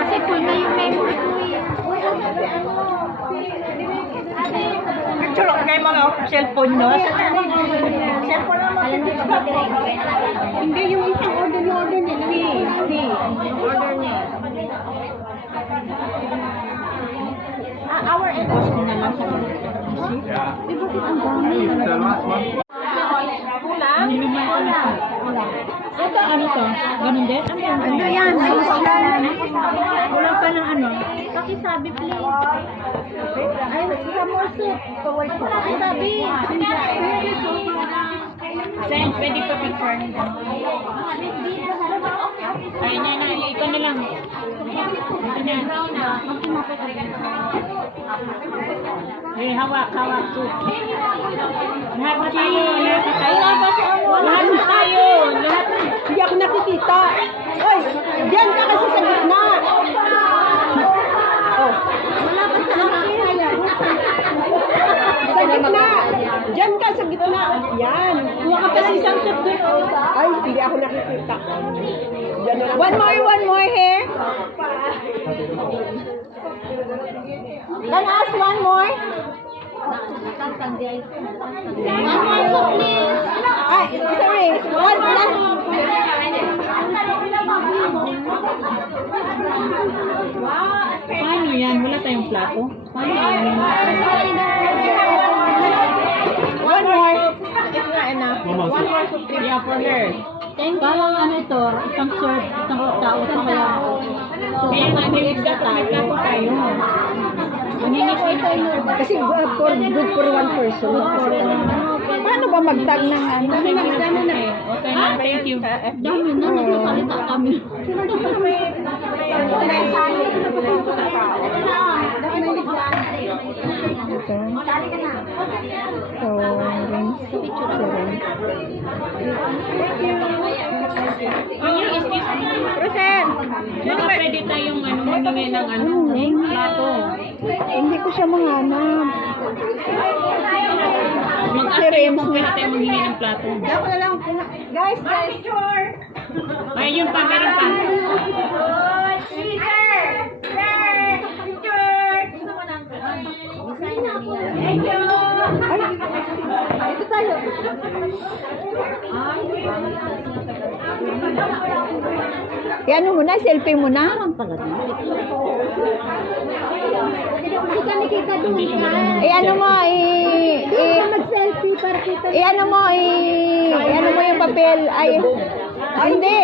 Kasi full na yung memory ko eh. Picture kayo mga cellphone no? Cellphone naman. Hindi yung isang order niya. Hindi. Order niya. Our address na lang sa Di ba ang dami? Kulang? Ito ano to? Ganun din? Ano yan? Wala pa ng ano? Pakisabi please. Ay, sa more soup. Ay, sabi. Send, pwede pa picture. Ay, na, ikaw na lang. Ito na. Eh, hawak, soup. Lahat na tayo. Lahat na tayo. Hindi ako nakikita. Oy, diyan ka kasi sa gitna. Oh. Wala pa sa akin. Sa gitna. Diyan ka sa gitna. Yan. Kuha ka pa ng isang soup doon. Ay, hindi ako nakikita. Diyan na lang. One more here. Then ask one more. One more soup, please. Ay, sorry. One last. Paano yan? Wala tayong plato? Paano yan? One more. It's not enough. One more soup. Yeah, for her. Parang ano ito, isang serve, isang tao sa kaya. Kaya nga, may plato tayo. Kasi good for one person. Paano ba magtag ng ano? Okay na, thank you. Dami na, nagsasalita kami. Present! Baka pwede tayong humingi ng plato. Hindi ko siya mahanap. Mag-ask kung pwede tayong humingi ng plato. Ako na lang. Guys, picture! Ay, yun pa, meron pa. Thank you! Ay, ito tayo. Ano mo na? Selfie mo na? Hindi ka nakita doon. Ano mo, mag-selfie para kita. Ano mo yung papel. Ay, hindi.